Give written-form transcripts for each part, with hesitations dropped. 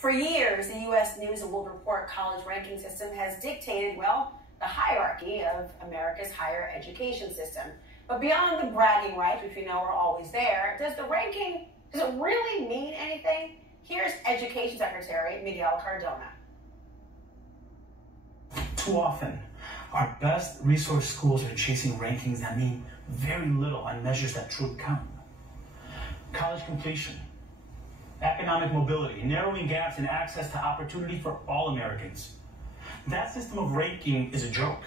For years, the U.S. News and World Report college ranking system has dictated, well, the hierarchy of America's higher education system. But beyond the bragging rights, which we know are always there, does the ranking, does it really mean anything? Here's Education Secretary Miguel Cardona. Too often, our best resource schools are chasing rankings that mean very little on measures that truly count. College completion, economic mobility, narrowing gaps in access to opportunity for all Americans. That system of ranking is a joke.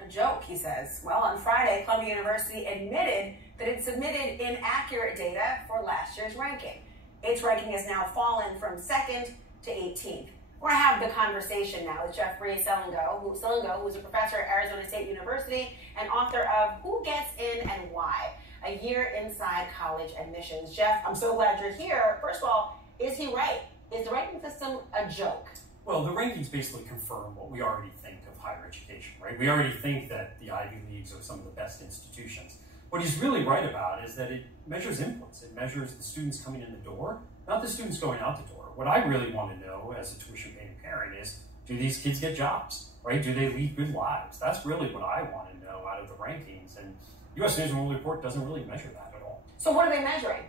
A joke, he says. Well, on Friday, Columbia University admitted that it submitted inaccurate data for last year's ranking. Its ranking has now fallen from 2nd to 18th. We're going to have the conversation now with Jeffrey Selingo, who's a professor at Arizona State University and author of Who Gets In and Why? A Year Inside College Admissions. Jeff, I'm so glad you're here. First of all, is he right? Is the ranking system a joke? Well, the rankings basically confirm what we already think of higher education, right? We already think that the Ivy Leagues are some of the best institutions. What he's really right about is that it measures inputs. It measures the students coming in the door, not the students going out the door. What I really want to know as a tuition-paying parent is, do these kids get jobs, right? Do they lead good lives? That's really what I want to know out of the rankings. And U.S. News and World Report doesn't really measure that at all. So what are they measuring?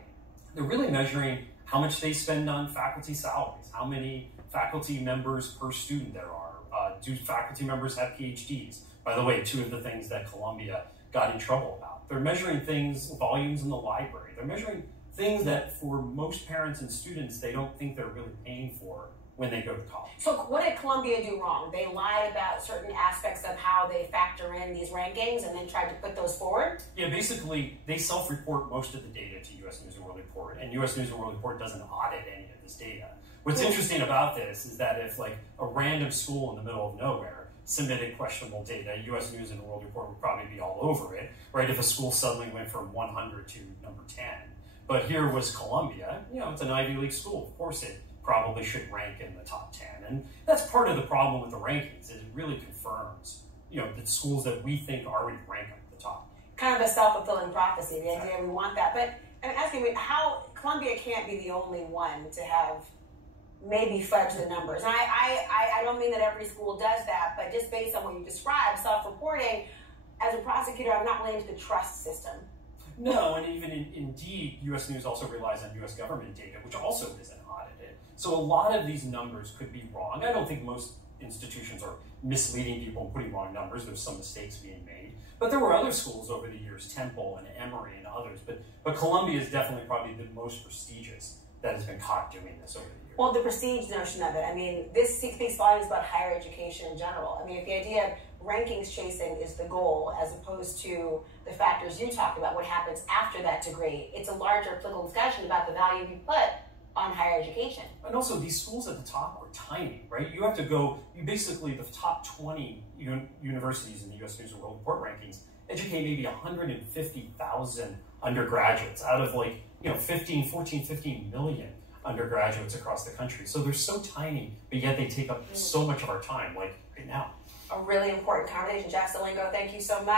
They're really measuring how much they spend on faculty salaries, how many faculty members per student there are. Do faculty members have PhDs? By the way, 2 of the things that Columbia got in trouble about. They're measuring things, volumes in the library. They're measuring things that for most parents and students, they don't think they're really paying for when they go to college. So what did Columbia do wrong? They lied about certain aspects of how they factor in these rankings and then tried to put those forward? Yeah, basically, they self-report most of the data to U.S. News and World Report, and U.S. News and World Report doesn't audit any of this data. What's interesting about this is that if, like, a random school in the middle of nowhere submitted questionable data, U.S. News and World Report would probably be all over it, right, if a school suddenly went from 100 to number 10. But here was Columbia, it's an Ivy League school. Of course, it probably should rank in the top 10. And that's part of the problem with the rankings, is it really confirms, the schools that we think already rank at the top. Kind of a self-fulfilling prophecy, the idea we want that. But I'm asking me how Columbia can't be the only one to have maybe fudge the numbers. And I don't mean that every school does that, but just based on what you described, self-reporting, as a prosecutor, I'm not really into the trust system. No, and even indeed, U.S. News also relies on U.S. government data, which also isn't audited. So a lot of these numbers could be wrong. I don't think most institutions are misleading people and putting wrong numbers. There's some mistakes being made. But there were other schools over the years, Temple and Emory and others. But Columbia is definitely probably the most prestigious that has been caught doing this over the years. Well, the prestige notion of it, I mean, this speaks volumes about higher education in general. I mean, if the idea of rankings chasing is the goal, as opposed to the factors you talked about, what happens after that degree, it's a larger political discussion about the value you put on higher education. And also, these schools at the top are tiny, right? You have to go, basically, the top 20 universities in the U.S. News and World Report rankings educate maybe 150,000 undergraduates out of 15 million undergraduates across the country. So they're so tiny, but yet they take up so much of our time, like right now. A really important conversation. Jeff Selingo, thank you so much.